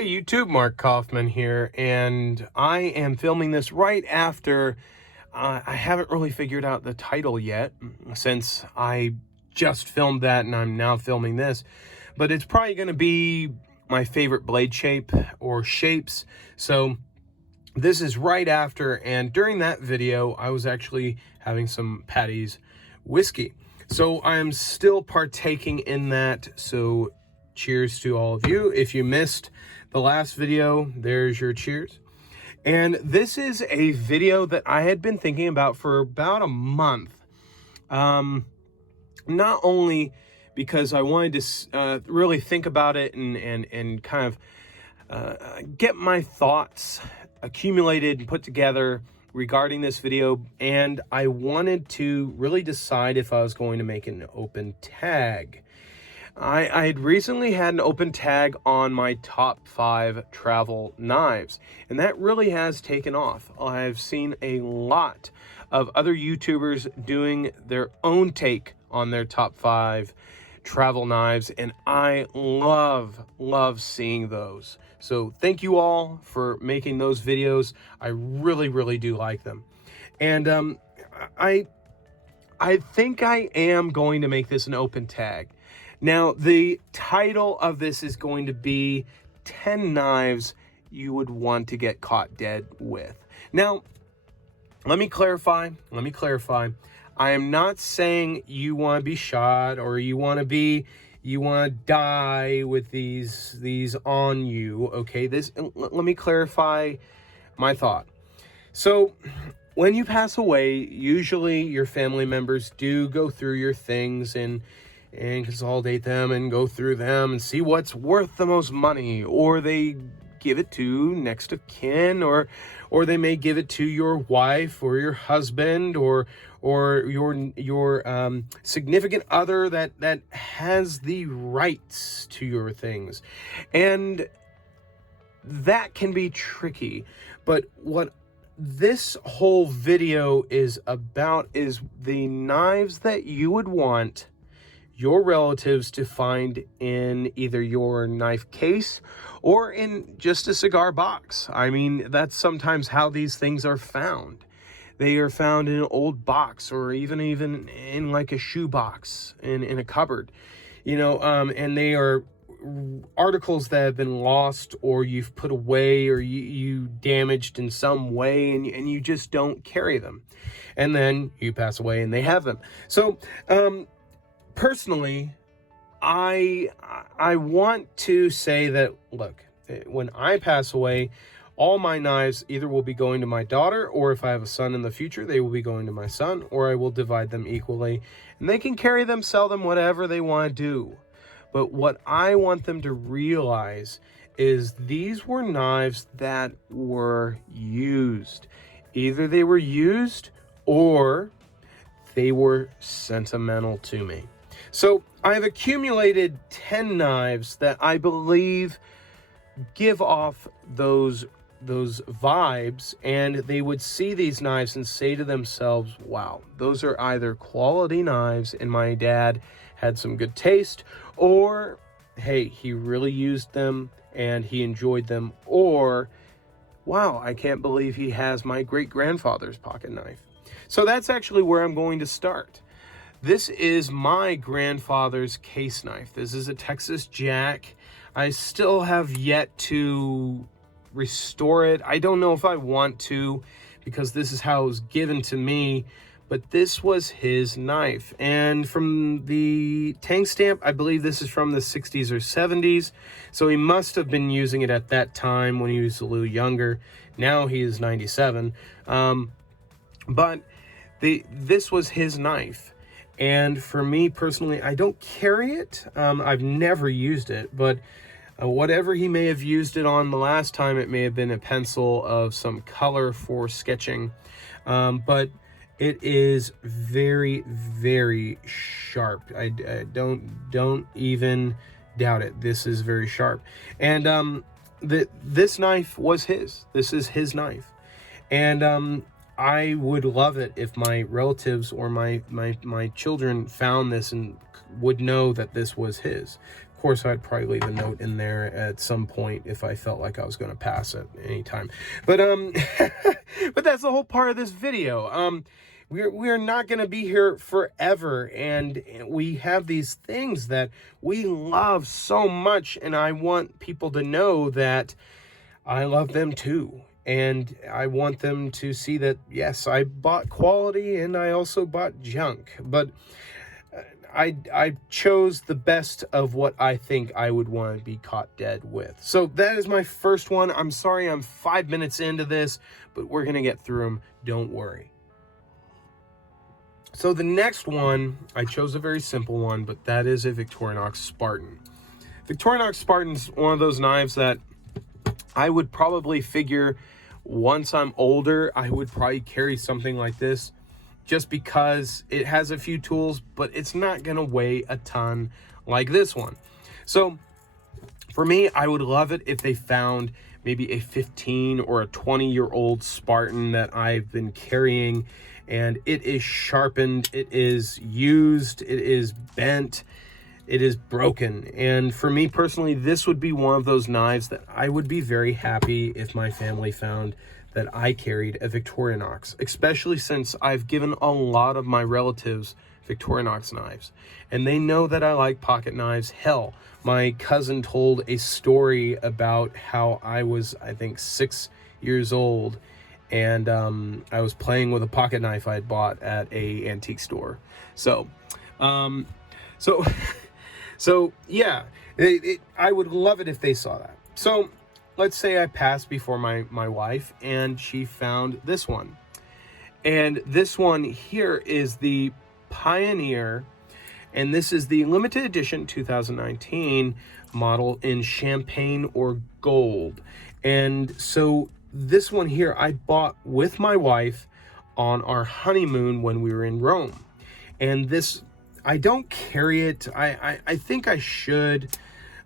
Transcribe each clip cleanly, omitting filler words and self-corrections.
Hey YouTube, Mark Kaufman here, and I am filming this right after I haven't really figured out the title yet, since I just filmed that and I'm now filming this, but it's probably going to be my favorite blade shape or shapes. So this is right after, and during that video I was actually having some Patty's whiskey, so I'm still partaking in that. So cheers to all of you. If you missed the last video, there's your cheers. And this is a video that I had been thinking about for about a month. Not only because I wanted to really think about it and kind of get my thoughts accumulated and put together regarding this video, and I wanted to really decide if I was going to make an open tag. I had recently had an open tag on my top 5 travel knives, and that really has taken off. I've seen a lot of other YouTubers doing their own take on their top 5 travel knives, and I love seeing those. So thank you all for making those videos. I really do like them. And I think I am going to make this an open tag. Now, the title of this is going to be 10 knives you would want to get caught dead with. Now, let me clarify. I am not saying you want to be shot or you want to die with these on you, okay? Let me clarify my thought. So, when you pass away, usually your family members do go through your things and consolidate them and go through them and see what's worth the most money, or they give it to next of kin, or they may give it to your wife or your husband or your significant other that has the rights to your things. And that can be tricky, but what this whole video is about is the knives that you would want your relatives to find in either your knife case or in just a cigar box. I mean, that's sometimes how these things are found. They are found in an old box, or even in like a shoe box in a cupboard, you know, and they are articles that have been lost or you've put away or you damaged in some way, and you just don't carry them, and then you pass away and they have them. So personally, I want to say that, look, when I pass away, all my knives either will be going to my daughter, or if I have a son in the future, they will be going to my son, or I will divide them equally, and they can carry them, sell them, whatever they want to do. But what I want them to realize is these were knives that were used. Either they were used or they were sentimental to me. So I've accumulated 10 knives that I believe give off those vibes, and they would see these knives and say to themselves, wow, those are either quality knives and my dad had some good taste, or hey, he really used them and he enjoyed them, or wow, I can't believe he has my great-grandfather's pocket knife. So that's actually where I'm going to start. This is my grandfather's case knife. This is a Texas Jack. I still have yet to restore it. I don't know if I want to, because this is how it was given to me, but this was his knife. And from the tank stamp, I believe this is from the 60s or 70s. So he must have been using it at that time when he was a little younger. Now he is 97. But this was his knife. And for me personally, I don't carry it. I've never used it, but whatever he may have used it on the last time, it may have been a pencil of some color for sketching. But it is very sharp. I don't even doubt it. This is very sharp. And this knife was his. This is his knife. And I would love it if my relatives or my children found this and would know that this was his. course, I'd probably leave a note in there at some point if I felt like I was going to pass it anytime. But but that's the whole part of this video. We're not going to be here forever, and we have these things that we love so much, and I want people to know that I love them too. And I want them to see that, yes, I bought quality and I also bought junk, but I chose the best of what I think I would want to be caught dead with. So that is my first one. I'm sorry I'm 5 minutes into this, but we're going to get through them. Don't worry. So the next one, I chose a very simple one, but that is a Victorinox Spartan. Victorinox Spartan's one of those knives that I would probably figure once I'm older, I would probably carry something like this just because it has a few tools, but it's not going to weigh a ton like this one. So for me, I would love it if they found maybe a 15 or a 20-year-old Spartan that I've been carrying, and it is sharpened, it is used, it is bent, it is broken. And for me personally, this would be one of those knives that I would be very happy if my family found that I carried a Victorinox, especially since I've given a lot of my relatives Victorinox knives, and they know that I like pocket knives. Hell, my cousin told a story about how I was, I think, 6 years old, and I was playing with a pocket knife I had bought at a antique store. So yeah, I would love it if they saw that. So let's say I passed before my wife and she found this one. And this one here is the Pioneer, and this is the limited edition 2019 model in champagne or gold. And so this one here I bought with my wife on our honeymoon when we were in Rome. And this, I don't carry it. I think I should,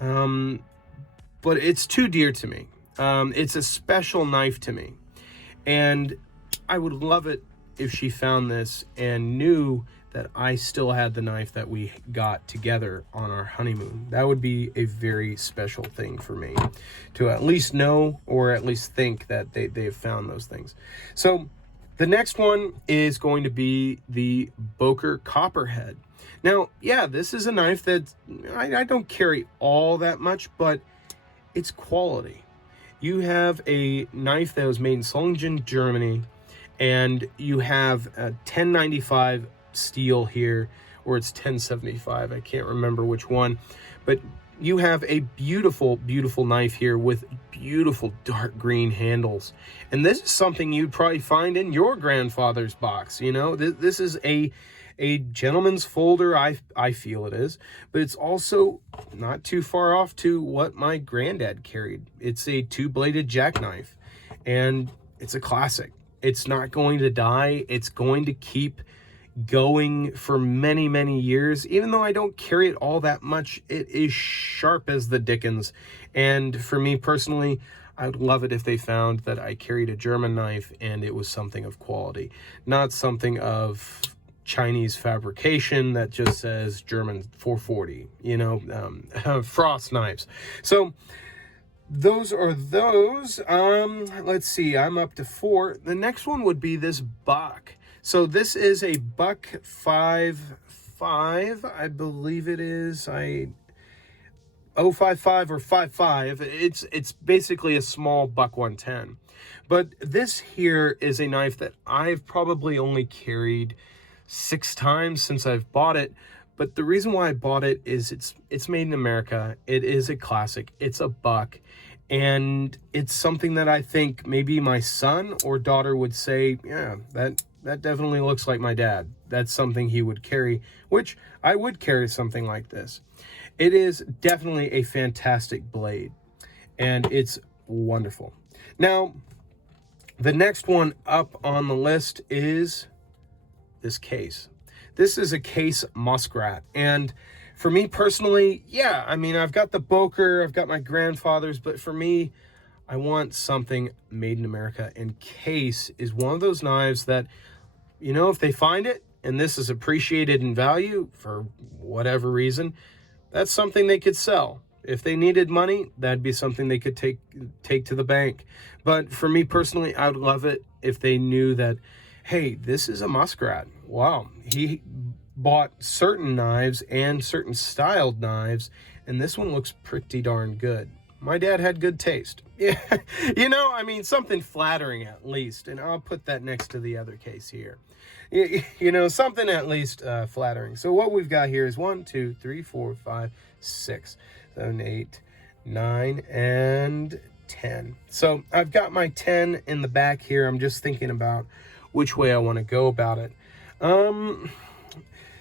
but it's too dear to me. It's a special knife to me. And I would love it if she found this and knew that I still had the knife that we got together on our honeymoon. That would be a very special thing for me to at least know, or at least think that they've found those things. So the next one is going to be the Boker Copperhead. Now, yeah, this is a knife that I don't carry all that much, but it's quality. You have a knife that was made in Solingen, Germany, and you have a 1095 steel here, or it's 1075, I can't remember which one, but you have a beautiful, beautiful knife here with beautiful dark green handles. And this is something you'd probably find in your grandfather's box. You know, this is a gentleman's folder, I feel it is, but it's also not too far off to what my granddad carried. It's a two-bladed jackknife, and it's a classic. It's not going to die. It's going to keep going for many, many years. Even though I don't carry it all that much, it is sharp as the dickens. And for me personally, I'd love it if they found that I carried a German knife and it was something of quality, not something of Chinese fabrication that just says German 440, you know, frost knives. So those are those. Let's see, I'm up to 4. The next one would be this buck. So this is a buck 5.5, I believe it is. 0.55 or 5.5. It's basically a small buck 110. But this here is a knife that I've probably only carried 6 times since I've bought it. But the reason why I bought it is it's made in America. It is a classic. It's a buck. And it's something that I think maybe my son or daughter would say, yeah, that definitely looks like my dad. That's something he would carry, which I would carry something like this. It is definitely a fantastic blade, and it's wonderful. Now, the next one up on the list is this case. This is a Case Muskrat, and for me personally, yeah, I mean, I've got the Boker, I've got my grandfather's, but for me, I want something made in America, and Case is one of those knives that, you know, if they find it, and this is appreciated in value for whatever reason, that's something they could sell. If they needed money, that'd be something they could take to the bank. But for me personally, I'd love it if they knew that, hey, this is a muskrat. Wow, he bought certain knives and certain styled knives, and this one looks pretty darn good. My dad had good taste. Yeah, you know, I mean, something flattering at least. And I'll put that next to the other case here. You know, something at least flattering. So what we've got here is 1, 2, 3, 4, 5, 6, 7, 8, 9, and 10. So I've got my 10 in the back here. I'm just thinking about which way I want to go about it.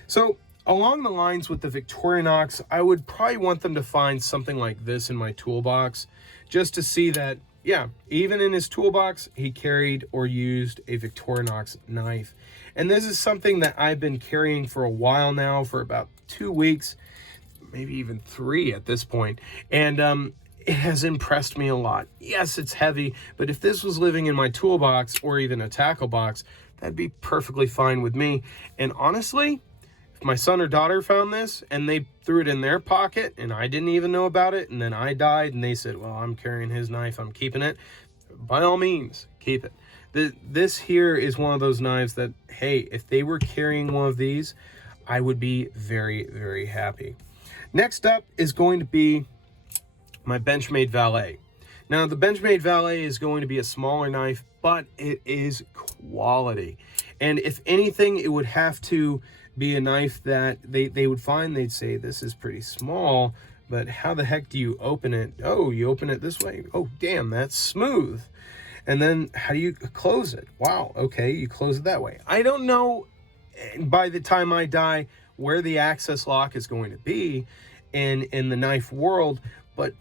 So along the lines with the Victorinox, I would probably want them to find something like this in my toolbox, just to see that, yeah, even in his toolbox, he carried or used a Victorinox knife. And this is something that I've been carrying for a while now, for about 2 weeks, maybe even 3 at this point. And it has impressed me a lot. Yes, it's heavy, but if this was living in my toolbox or even a tackle box, that'd be perfectly fine with me. And honestly, if my son or daughter found this and they threw it in their pocket and I didn't even know about it, and then I died and they said, well, I'm carrying his knife, I'm keeping it, by all means, keep it. This here is one of those knives that, hey, if they were carrying one of these, I would be very, very happy. Next up is going to be my Benchmade Valet. Now, the Benchmade Valet is going to be a smaller knife, but it is quality. And if anything, it would have to be a knife that they would find, they'd say, this is pretty small, but how the heck do you open it? Oh, you open it this way. Oh, damn, that's smooth. And then how do you close it? Wow, okay, you close it that way. I don't know by the time I die where the access lock is going to be in the knife world, but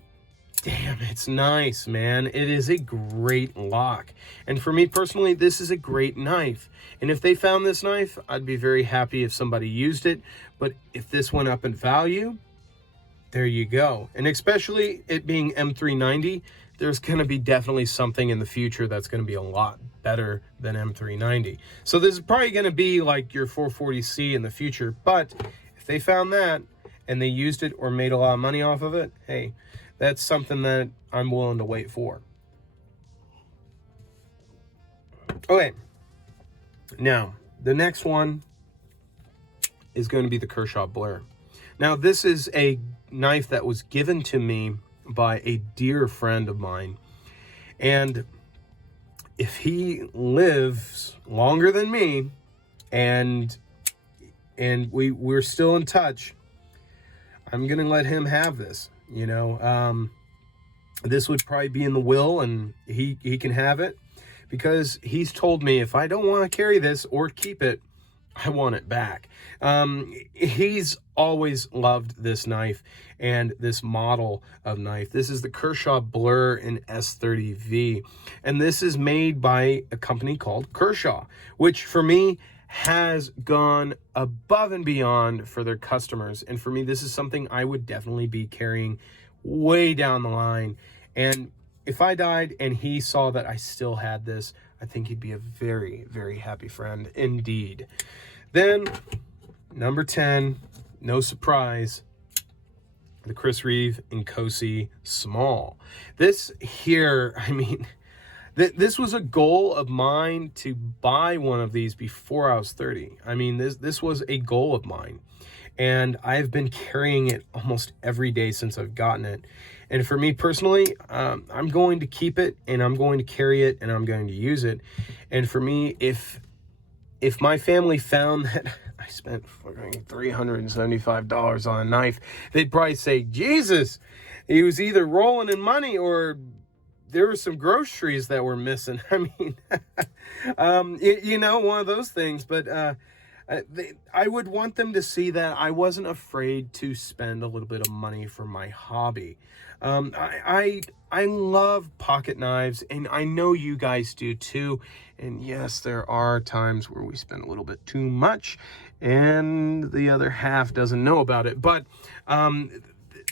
damn, it's nice, man. It is a great lock. And for me personally, this is a great knife. And if they found this knife, I'd be very happy if somebody used it. But if this went up in value, there you go. And especially it being M390, there's going to be definitely something in the future that's going to be a lot better than M390. So this is probably going to be like your 440C in the future. But if they found that and they used it or made a lot of money off of it, hey, that's something that I'm willing to wait for. Okay. Now, the next one is going to be the Kershaw Blur. Now, this is a knife that was given to me by a dear friend of mine. And if he lives longer than me and we're still in touch, I'm going to let him have this. You know, this would probably be in the will, and he can have it, because he's told me if I don't want to carry this or keep it, I want it back. He's always loved this knife and this model of knife. This is the Kershaw Blur in S30V, and this is made by a company called Kershaw, which for me has gone above and beyond for their customers. And for me, this is something I would definitely be carrying way down the line. And if I died and he saw that I still had this, I think he'd be a very, very happy friend indeed. Then, number 10, no surprise, the Chris Reeve and Cosi Small. This here, I mean, this was a goal of mine to buy one of these before I was 30. I mean, this was a goal of mine. And I've been carrying it almost every day since I've gotten it. And for me personally, I'm going to keep it, and I'm going to carry it, and I'm going to use it. And for me, if my family found that I spent $375 on a knife, they'd probably say, Jesus, he was either rolling in money or there were some groceries that were missing. I mean, you know, one of those things. But I would want them to see that I wasn't afraid to spend a little bit of money for my hobby. I love pocket knives, and I know you guys do too. And yes, there are times where we spend a little bit too much and the other half doesn't know about it. But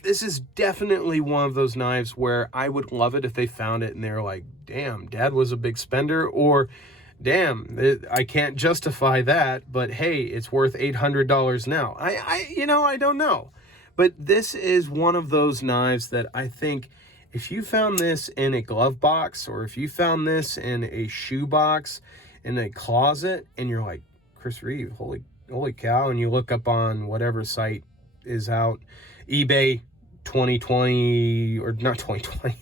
this is definitely one of those knives where I would love it if they found it and they're like, damn, Dad was a big spender, or damn, I can't justify that, but hey, it's worth $800 now. You know, I don't know. But this is one of those knives that I think if you found this in a glove box, or if you found this in a shoe box, in a closet, and you're like, Chris Reeve, holy cow, and you look up on whatever site is out, eBay 2020, or not 2020,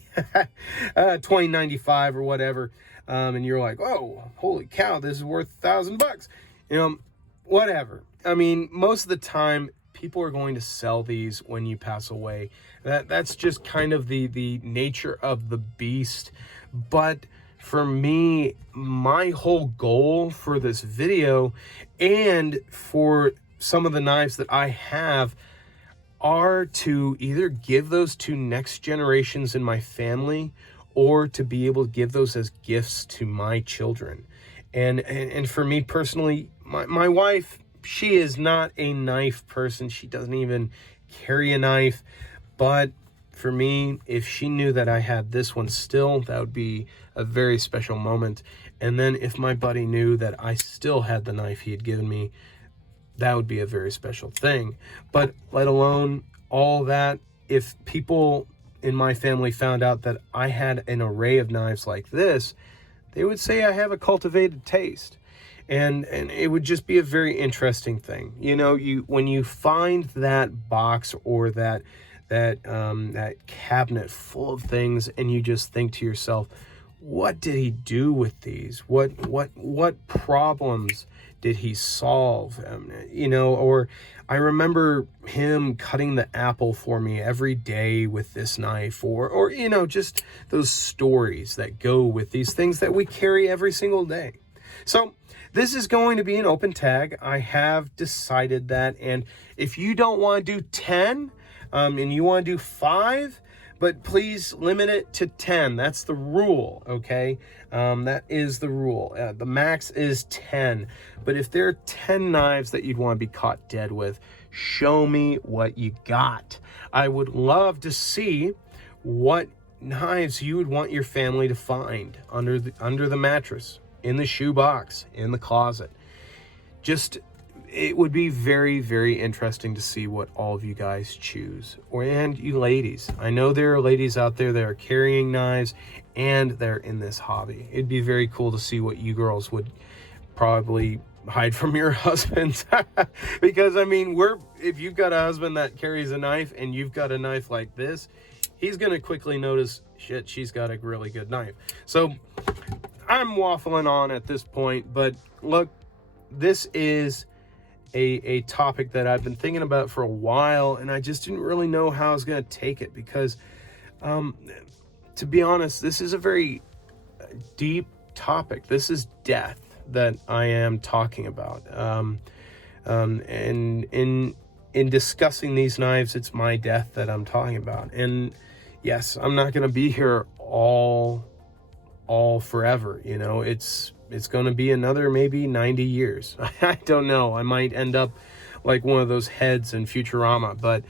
2095 or whatever, and you're like, oh, holy cow, this is worth $1,000, you know, whatever. I mean, most of the time people are going to sell these when you pass away. That's just kind of the nature of the beast. But for me, my whole goal for this video, and for some of the knives that I have, are to either give those to next generations in my family, or to be able to give those as gifts to my children. And for me personally, my wife, she is not a knife person. She doesn't even carry a knife. But for me, if she knew that I had this one still, that would be a very special moment. And then if my buddy knew that I still had the knife he had given me, that would be a very special thing. But let alone all that, if people in my family found out that I had an array of knives like this, they would say I have a cultivated taste. And it would just be a very interesting thing. You know, when you find that box, or that cabinet full of things, and you just think to yourself, what did he do with these? What problems did he solve? You know, or I remember him cutting the apple for me every day with this knife, or you know, just those stories that go with these things that we carry every single day. So this is going to be an open tag. I have decided that. And if you don't want to do 10, and you want to do 5, but please limit it to 10. That's the rule, okay? That is the rule. The max is 10. But if there are 10 knives that you'd want to be caught dead with, show me what you got. I would love to see what knives you would want your family to find under the mattress, in the shoe box, in the closet. Just, it would be very, very interesting to see what all of you guys choose. And you ladies, I know there are ladies out there that are carrying knives and they're in this hobby. It'd be very cool to see what you girls would probably hide from your husbands. Because I mean, if you've got a husband that carries a knife and you've got a knife like this, he's gonna quickly notice, shit, she's got a really good knife. So I'm waffling on at this point, but look, this is a topic that I've been thinking about for a while, and I just didn't really know how I was going to take it, because to be honest, this is a very deep topic. This is death that I am talking about. And in discussing these knives, it's my death that I'm talking about. And yes, I'm not going to be here all forever, you know. It's going to be another maybe 90 years. I don't know. I might end up like one of those heads in Futurama. But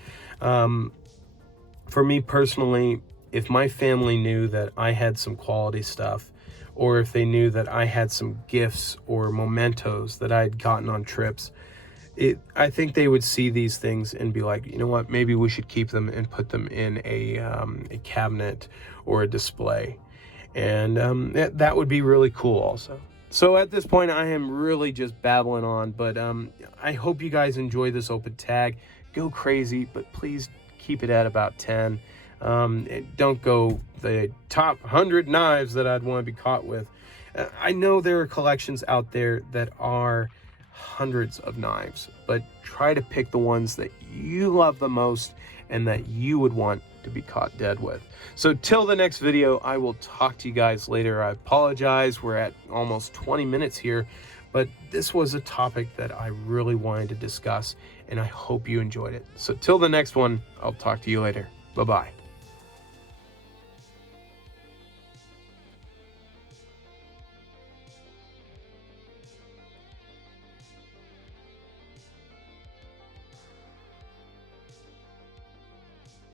for me personally, if my family knew that I had some quality stuff, or if they knew that I had some gifts or mementos that I had gotten on trips, I think they would see these things and be like, you know what, maybe we should keep them and put them in a cabinet or a display. And that would be really cool also. So at this point, I am really just babbling on, but I hope you guys enjoy this open tag. Go crazy, but please keep it at about 10. Don't go the top 100 knives that I'd want to be caught with. I know there are collections out there that are hundreds of knives, but try to pick the ones that you love the most and that you would want to be caught dead with. So till the next video, I will talk to you guys later. I apologize, we're at almost 20 minutes here, but this was a topic that I really wanted to discuss, and I hope you enjoyed it. So till the next one, I'll talk to you later. Bye-bye.